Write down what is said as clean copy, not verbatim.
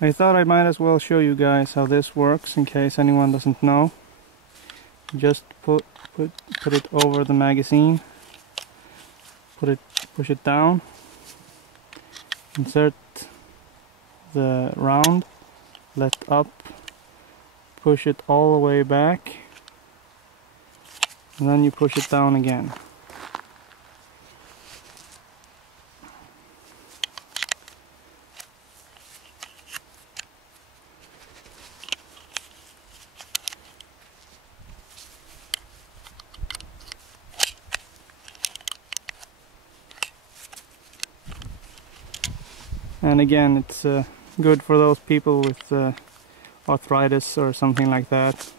I thought I might as well show you guys how this works in case anyone doesn't know. Just put it over the magazine, push it down, insert the round, let up, push it all the way back, and then you push it down again. And again, it's good for those people with arthritis or something like that.